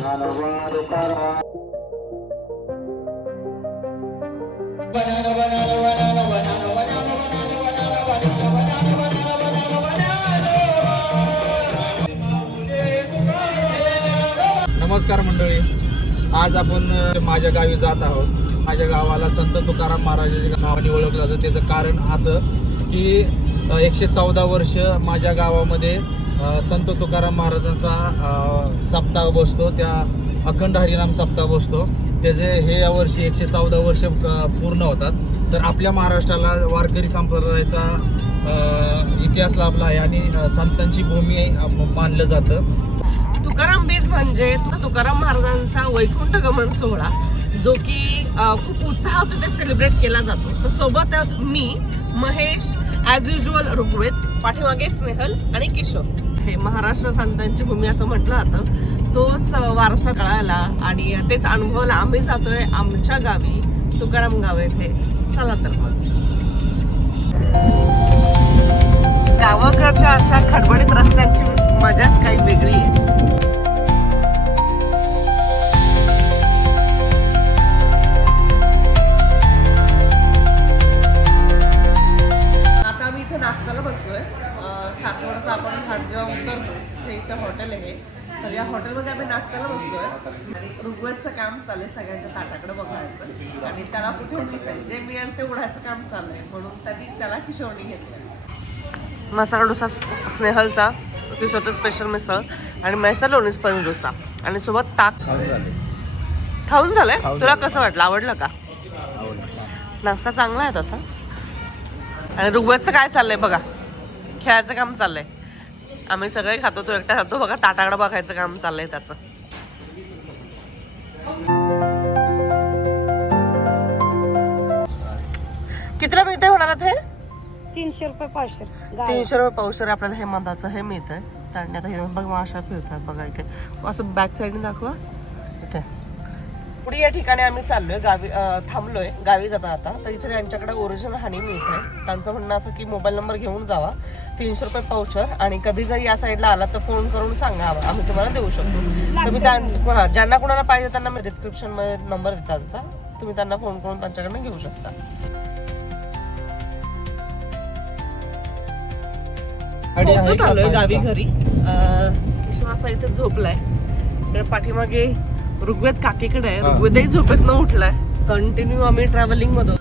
नमस्कार मंडळी, आज आपण माझ्या गावी जात आहोत. माझ्या गावाला संत तुकाराम महाराजांच्या नावाने ओळखलं जातं. त्याचं कारण असं की 114 वर्ष माझ्या गावामध्ये संत तुकाराम महाराजांचा सप्ताह बसतो. त्या अखंड हरिनाम सप्ताह बसतो. त्याचे हे यावर्षी 114 वर्ष पूर्ण होतात. तर आपल्या महाराष्ट्राला वारकरी संप्रदायाचा इतिहास लाभला आहे आणि संतांची भूमी मानलं जातं. तुकाराम बीज म्हणजे तुकाराम महाराजांचा वैकुंठ गमन सोहळा, जो की खूप उत्साहात ते सेलिब्रेट केला जातो. तर सोबतच मी, महेश, ॲज युजल ऋग्वेद, पाठीमागे स्नेहल आणि किशोर. हे महाराष्ट्र संतांची भूमी असं म्हटलं जातं. तोच वारसा कळाला आणि तेच अनुभवाला आम्ही जातोय आमच्या गावी, तुकाराम गाव येथे. चला तर मग. गावाकडच्या अशा खडबडीत रस्त्यांची मजाच काही वेगळी आहे. आता आम्ही इथे नाश्त्याला बसलोय. सासवडचा आपण घाट जेव्हा उतरतो ते इथं हॉटेल आहे. तर या हॉटेलमध्ये आम्ही नाश्त्याला बसलोय आणि ऋग्वेदचं काम चाललंय सगळ्यांच्या ताटाकडे बघायचं आणि त्याला कुठे मिळतंय जे मिळेल ते उडायचं काम चाललंय, म्हणून त्यांनी त्याला किशोरनी घेतलं. मसाला डोसा स्नेहलचा, किशोरचा स्पेशल मिसळ आणि मैसा लोणी स्पंज डोसा आणि सोबत ताक. खाऊन झालंय. तुला कसं वाटलं? आवडलं का? नाश्ता चांगला आहे तसा. आणि ऋग्वेदचं काय चाललंय बघा, खेळायचं काम चाललंय. आम्ही सगळे खातो, तो एकटा खातो बघा. ताटाकडे बघायचं काम चाललंय त्याचं. कितीला मिळतंय म्हणालात हे? 300 रुपये पावशेर. 300 रुपये पावशेर आपल्याला हे मधाचं हे मिळतंय. आणि आता हे बघ माशा फिरतात बघा इथे. असं बॅक साईडने दाखवा इथे. पुढे या ठिकाणी आम्ही चाललोय गावी, थांबलोय गावी जाता आता. तर इथे त्यांच्याकडे ओरिजिनल हनी मिळतंय. त्यांचं म्हणणं असं की मोबाईल नंबर घेऊन जावा, 300 रुपये पावशेर, आणि कधी जर या साईडला आला तर फोन करून सांगा, आम्ही तुम्हाला देऊ शकतो. तुम्ही ज्यांना कोणाला पाहिजे त्यांना मी डिस्क्रिप्शन मध्ये नंबर देते त्यांचा, तुम्ही त्यांना फोन करून त्यांच्याकडनं घेऊ शकता. पोहोचत आलोय गावी घरी. किशोर असा इथे झोपलाय. तर पाठीमागे ऋग्वेद काकीकडे आहे. ऋग्वेदही झोपेतनं उठलाय. कंटिन्यू आम्ही ट्रॅव्हलिंग मध्ये.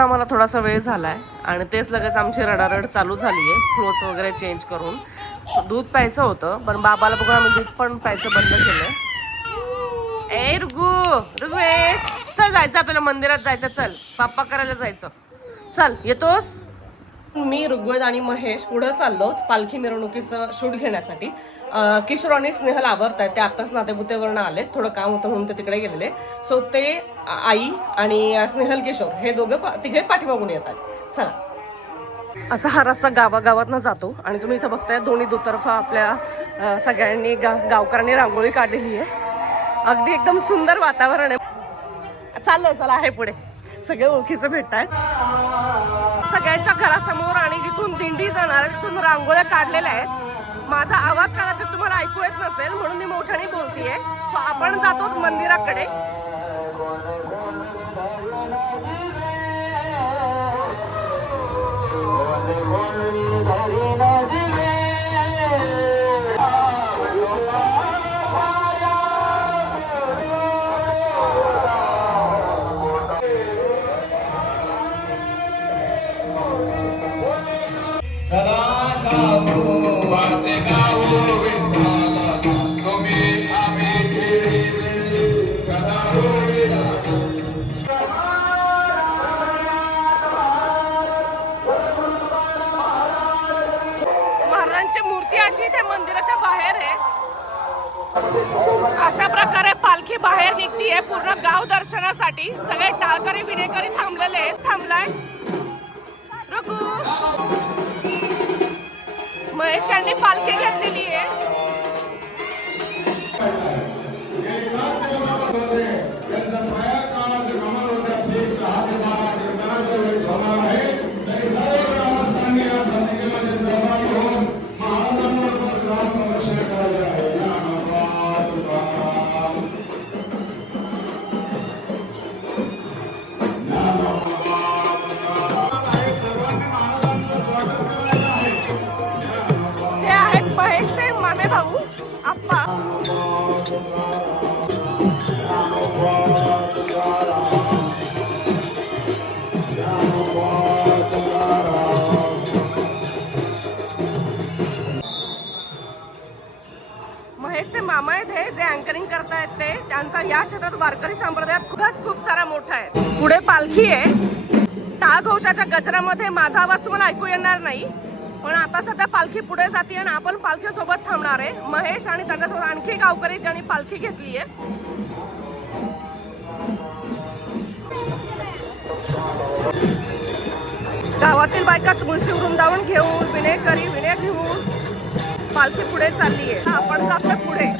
आम्हाला थोडासा वेळ झालाय आणि तेच लगेच आमची रडारड चालू झाली आहे. क्लोथ्स वगैरे चेंज करून दूध प्यायचं होतं, पण बाबाला बघून आम्ही दूध पण प्यायचं बंद केलंय. ए ऋग्वेद, चल जायचं आपल्याला मंदिरात जायचं. चल बाप्पा करायला जायचं. चल येतोस? मी, ऋग्वेद आणि महेश पुढे चाललो पालखी मिरवणुकीचं शूट घेण्यासाठी. किशोर आणि स्नेहल आवरत आहेत. ते आत्ताच नातेपुतेवरनं आले. थोडं काम होतं म्हणून ते तिकडे गेलेले. सो ते आई आणि स्नेहल, किशोर हे तिघे पाठीमागून येतात. चला. असा हा रस्ता गावागावातनं जातो आणि तुम्ही इथं बघताय दोन्ही दुतर्फा आपल्या सगळ्यांनी गावकऱ्यांनी रांगोळी काढलेली आहे. अगदी एकदम सुंदर वातावरण आहे. चाललंय, चला आहे पुढे. सगळे ओळखीचे भेटत आहेत. सगळ्यांच्या घरासमोर आणि जिथून दिंडी जाणार तिथून रांगोळ्या काढलेल्या आहेत. माझा आवाज कदाचित तुम्हाला ऐकू येत नसेल म्हणून मी मोठ्याने बोलतीये. सो आपण जातो मंदिराकडे. मंदिराच्या बाहेर आहे. अशा प्रकारे पालखी बाहेर निघतीये पूर्ण गाव दर्शनासाठी. सगळे टाळकरी विनेकरी थांबलेले आहेत. थांबलाय रघु. महेश यांनी पालखी घेतलेली आहे. अँकरिंग करतायत ते त्यांचा या क्षेत्रात वारकरी संप्रदायात खूप सारा मोठा आहे. पुढे पालखी आहे. टाळ घोषाच्या गजरामध्ये माझा आवाज तुम्हाला ऐकू येणार नाही, पण आता सध्या पालखी पुढे जाते आणि आपण पालखी सोबत थांबणार आहे. महेश आणि त्यांच्यासोबत आणखी गावकरी ज्यांनी पालखी घेतली आहे. गावातील बायका तुळशी वृंदावन घेऊन विणेकरी विणे घेऊन पालखी पुढे चालली आहे. आपण जातोय पुढे.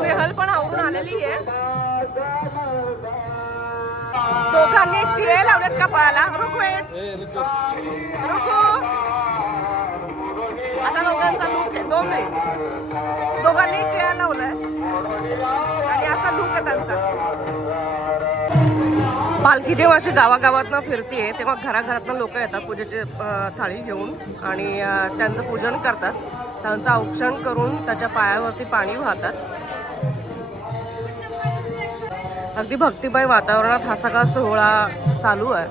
वेहल पण आवरून आलेली आहे. दोघांनी टिळे लावलेत कपाळाला. रुको असा दोघांचा लुक आहे. 2 मिनिट. दोघांनी टिळा लावलाय आणि असा लुक आहे त्यांचा. पालखी जेव्हा अशी गावागावातनं फिरते तेव्हा घराघरातनं लोक येतात पूजेची थाळी घेऊन आणि त्यांचं पूजन करतात. त्यांचं औक्षण करून त्याच्या पायावरती पाणी वाहतात. अगदी भक्तिमय वातावरणात हा सगळा सोहळा चालू आहे.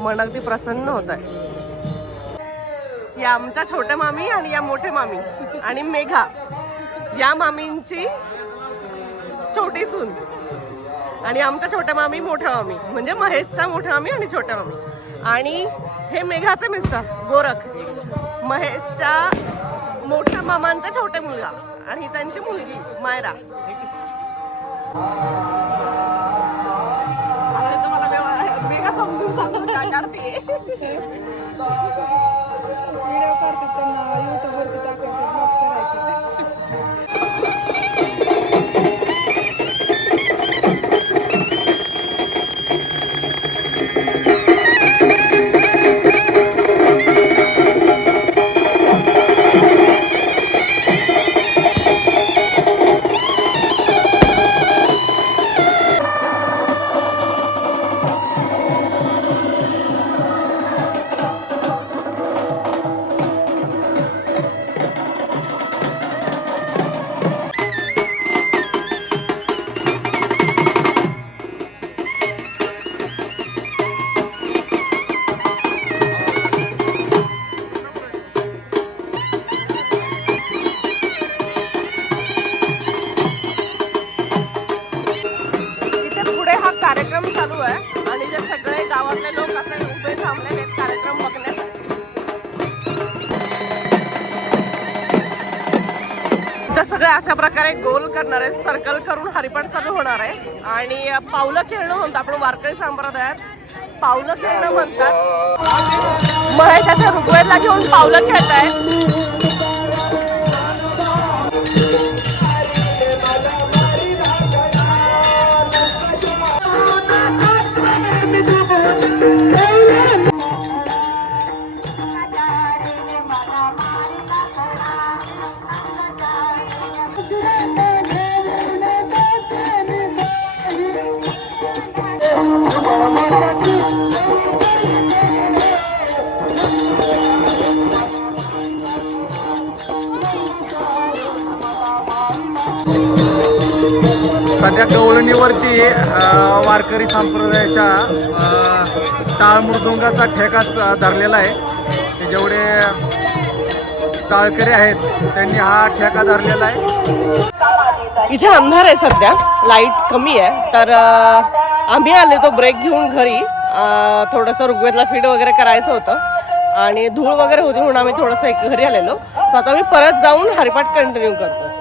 मन अगदी प्रसन्न होत आहे. या आमच्या छोट्या मामी आणि या मोठे मामी आणि मेघा या मामींची छोटी सून आणि आमच्या छोट्या मामी मोठ्या मामी म्हणजे महेशच्या मोठ्या मामी आणि छोट्या मामी आणि हे मेघाचे मिस्टर गोरख महेशच्या मोठ्या मामांचा छोटा मुलगा आणि त्यांची मुलगी मायरा. मेघा समजून सांगतो काय करते. व्हिडिओ करते त्यांना युट्यूबवरती टाकायचं ब्लॉग करायचं. कार्यक्रम चालू आहे आणि जे सगळे गावातले लोक असे उभे थांबलेले आहेत कार्यक्रम बघण्यासाठी. तर सगळे अशा प्रकारे गोल करणार आहेत. सर्कल करून हरिपाठ चालू होणार आहे आणि पावलं खेळणं म्हणतात. आपण वारकरी संप्रदायात पावलं खेळणं म्हणतात. महेशाच्या ऋग्वेदला घेऊन पावलं खेळत आहेत. सध्या गवळणीवरती वारकरी संप्रदायाच्या टाळ मृदुंगाचा ठेका धरलेला आहे. ते जेवढे टाळकरी आहेत त्यांनी हा ठेका धरलेला आहे. इथे अंधार आहे सध्या, लाईट कमी आहे, तर आम्ही आले तो ब्रेक घेऊन घरी, थोडंसं ऋग्वेदला फीड वगैरे करायचं होतं आणि धूळ वगैरे होती म्हणून आम्ही थोडंसं घरी आलेलो. सो आता मी परत जाऊन हरिपाठ कंटिन्यू करतो.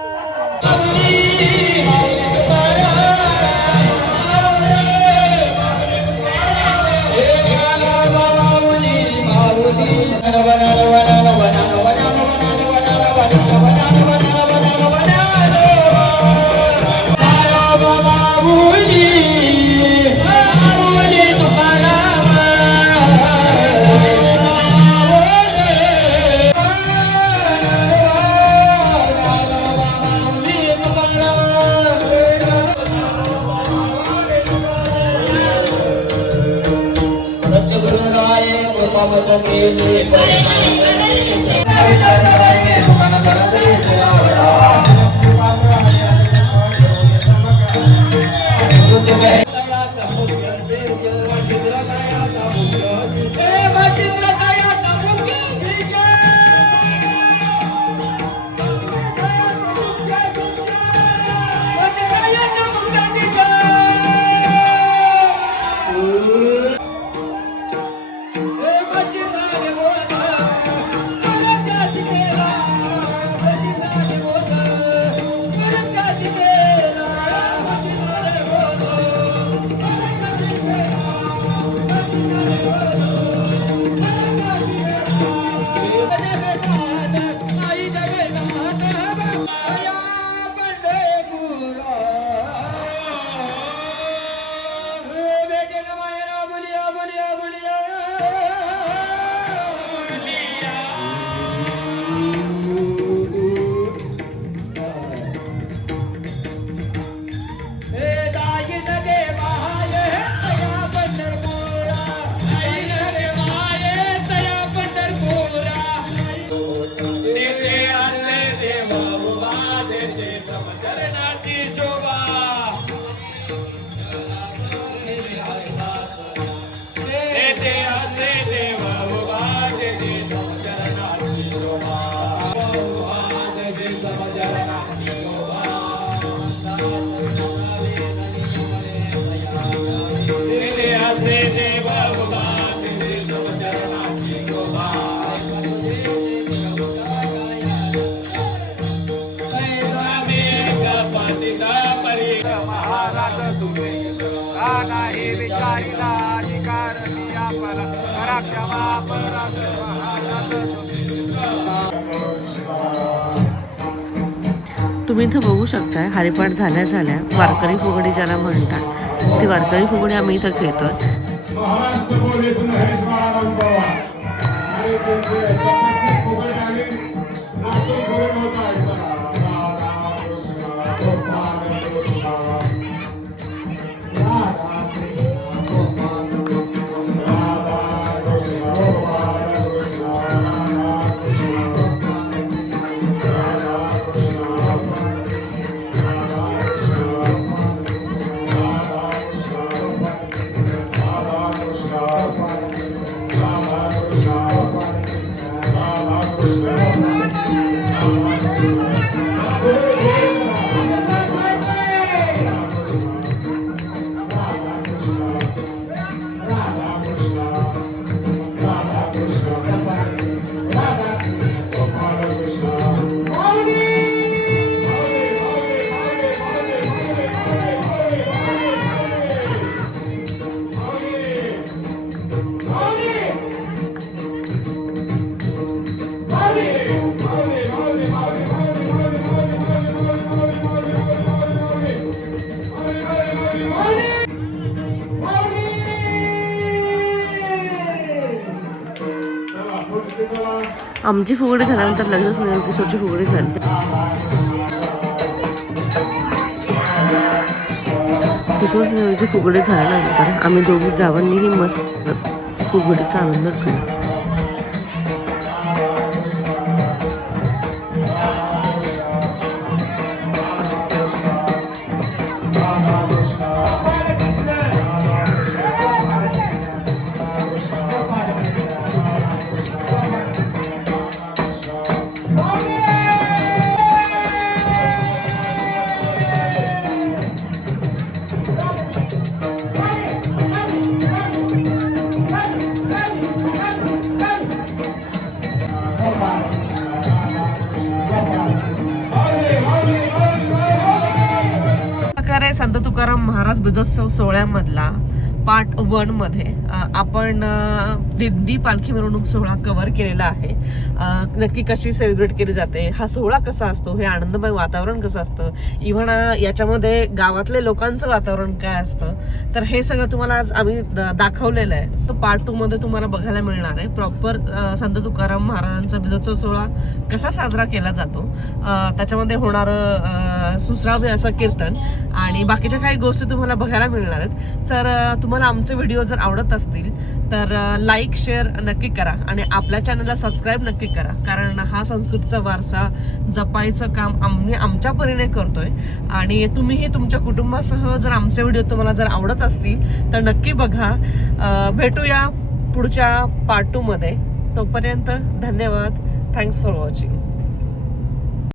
तुम्ही इथं बघू शकताय हरिपाठ झाल्या झाल्या वारकरी फुगडी ज्याला म्हणतात ती वारकरी फुगडी आम्ही इथं खेळतोय. आमची फुगडी झाल्यानंतर लगेच किशोरची फुगडी झाली. किशोर सिनेमाची फुगडी झाल्यानंतर आम्ही दोघी जावांनीही मस्त फुगडीचा आनंद घेतला. प्रकारे संत तुकाराम महाराज बीजोत्सव सोहळ्यामधला पार्ट 1 मध्ये आपण दिंडी पालखी मिरवणूक सोहळा कव्हर केलेला आहे. नक्की कशी सेलिब्रेट केली जाते, हा सोहळा कसा असतो, हे आनंदमय वातावरण कसं असतं, इव्हन याच्यामध्ये गावातले लोकांचं वातावरण काय असतं, तर हे सगळं तुम्हाला आज आम्ही दाखवलेलं आहे. तो पार्ट 2 मध्ये तुम्हाला बघायला मिळणार आहे. प्रॉपर संत तुकाराम महाराजांचा बीजोत्सव सोहळा कसा साजरा केला जातो, त्याच्यामध्ये होणारं सुसरावे असं कीर्तन आणि बाकीच्या काही गोष्टी तुम्हाला बघायला मिळणार आहेत. तर तुम्हाला आमचे व्हिडिओ जर आवडत असतील तर लाईक शेअर नक्की करा आणि आपल्या चॅनलला सबस्क्राईब नक्की करा, कारण हा संस्कृतीचा वारसा जपायचं काम आम्ही आमच्या परीने करतोय. आणि तुम्हीही तुमच्या कुटुंबासह जर आमचे व्हिडिओ तुम्हाला जर आवडत असतील तर नक्की बघा. भेटूया पुढच्या पार्ट 2 मध्ये. तोपर्यंत धन्यवाद. Thanks for watching.